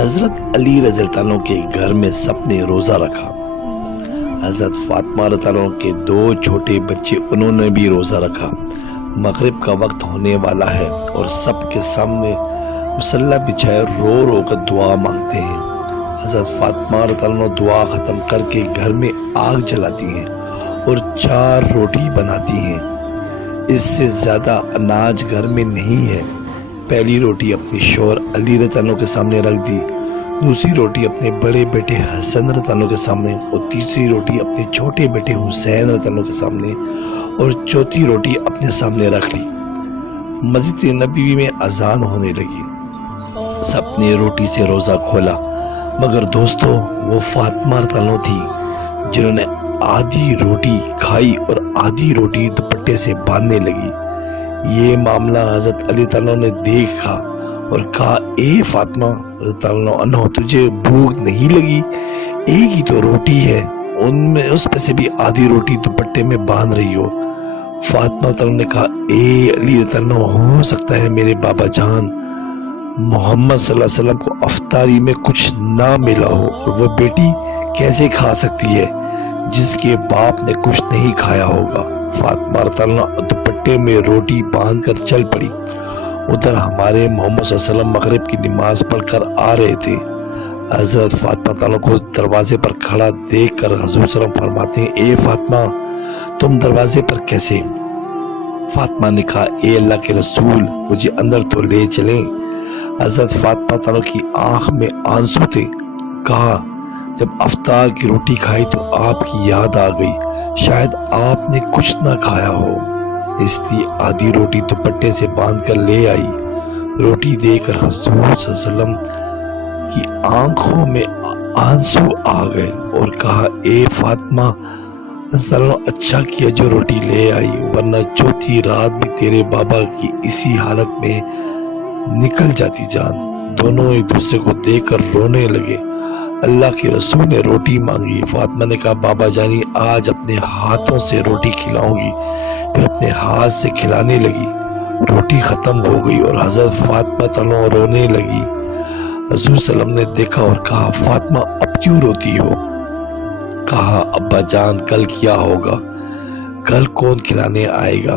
حضرت علی رضی اللہ عنہ کے گھر میں سب نے روزہ رکھا۔ حضرت فاطمہ رضی اللہ عنہ کے 2 چھوٹے بچے، انہوں نے بھی روزہ رکھا۔ مغرب کا وقت ہونے والا ہے اور سب کے سامنے مصلی بچھائے رو رو کر دعا مانگتے ہیں۔ حضرت فاطمہ رضی اللہ عنہ دعا ختم کر کے گھر میں آگ جلاتی ہیں اور 4 روٹی بناتی ہیں۔ اس سے زیادہ اناج گھر میں نہیں ہے۔ پہلی روٹی اپنی شوہر علی رضی اللہ عنہ کے سامنے رکھ دی، دوسری روٹی اپنے بڑے بیٹے حسن رضی اللہ عنہ کے سامنے، اور تیسری روٹی اپنے چھوٹے بیٹے حسین رضی اللہ عنہ کے سامنے، اور چوتھی روٹی اپنے سامنے رکھ لی۔ مسجد نبوی میں اذان ہونے لگی۔ سب نے روٹی سے روزہ کھولا، مگر دوستو وہ فاطمہ رضی اللہ عنہ تھی جنہوں نے آدھی روٹی کھائی اور آدھی روٹی دوپٹے سے باندھنے لگی۔ یہ معاملہ حضرت علی تعالیٰ نے دیکھا اور کہا، اے فاطمہ رضی اللہ عنہ، تجھے بھوک نہیں لگی؟ ایک ہی تو روٹی ہے، اس میں سے بھی آدھی روٹی دوپٹے میں باندھ رہی ہو۔ فاطمہ تعالیٰ نے کہا، اے علی رضی اللہ عنہ، ہو سکتا ہے میرے بابا جان محمد صلی اللہ علیہ وسلم کو افطاری میں کچھ نہ ملا ہو، اور وہ بیٹی کیسے کھا سکتی ہے جس کے باپ نے کچھ نہیں کھایا ہوگا۔ فاطمہ رضی اللہ عنہ دوپٹے میں روٹی باندھ کر چل پڑی۔ ادھر ہمارے محمد صلی اللہ علیہ وسلم مغرب کی نماز پڑھ کر آ رہے تھے۔ حضرت فاطمہ تعالیٰ کو دروازے پر کھڑا دیکھ کر حضور صلی اللہ علیہ وسلم فرماتے ہیں، اے فاطمہ تم دروازے پر کیسے؟ فاطمہ نے کہا، اے اللہ کے رسول مجھے اندر تو لے چلیں۔ حضرت فاطمہ تعالیٰ کی آنکھ میں آنسو تھے۔ کہا، جب افطار کی روٹی کھائی تو آپ کی یاد آ گئی، شاید آپ نے کچھ نہ کھایا ہو، اس لیے آدھی روٹی دوپٹے سے باندھ کر لے آئی۔ روٹی دے کر حضور صلی اللہ علیہ وسلم کی آنکھوں میں آنسو آ گئے اور کہا، اے فاطمہ اچھا کیا جو روٹی لے آئی، ورنہ چوتھی رات بھی تیرے بابا کی اسی حالت میں نکل جاتی جان۔ دونوں ایک دوسرے کو دیکھ کر رونے لگے۔ اللہ کے رسول نے روٹی مانگی۔ فاطمہ نے کہا، بابا جانی آج اپنے ہاتھوں سے روٹی کھلاؤں گی۔ پھر اپنے ہاتھ سے کھلانے لگی۔ روٹی ختم ہو گئی اور حضرت فاطمہ تعالیٰ رونے لگی۔ حضور صلی اللہ علیہ وسلم نے دیکھا اور کہا، فاطمہ اب کیوں روتی ہو؟ کہا، ابا جان کل کیا ہوگا؟ کل کون کھلانے آئے گا؟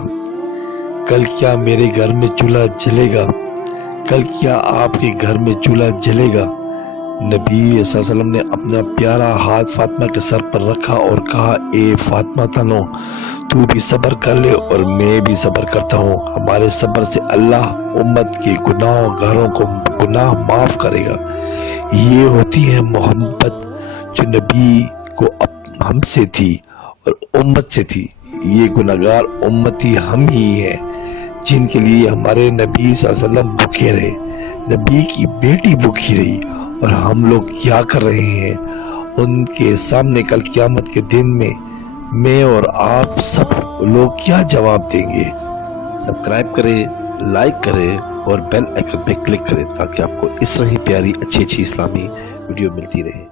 کل کیا میرے گھر میں چولہا جلے گا؟ کل کیا آپ کے گھر میں چولہا جلے گا؟ نبی صلی اللہ علیہ وسلم نے اپنا پیارا ہاتھ فاطمہ کے سر پر رکھا اور کہا، اے فاطمہ تعالیٰ تو بھی صبر کر لے اور میں بھی صبر کرتا ہوں۔ ہمارے صبر سے اللہ امت کے گناہ گاروں کو گناہ معاف کرے گا۔ یہ ہوتی ہے محبت جو نبی کو ہم سے تھی اور امت سے تھی۔ یہ گناہگار امتی ہم ہی ہیں جن کے لیے ہمارے نبی صلی اللہ علیہ وسلم بھوکے رہے، نبی کی بیٹی بھوکی رہی، اور ہم لوگ کیا کر رہے ہیں ان کے سامنے کل قیامت کے دن میں اور آپ سب لوگ کیا جواب دیں گے؟ سبسکرائب کریں، لائک کریں اور بیل آئیکن پہ کلک کریں تاکہ آپ کو اس طرح ہی پیاری اچھی اسلامی ویڈیو ملتی رہے۔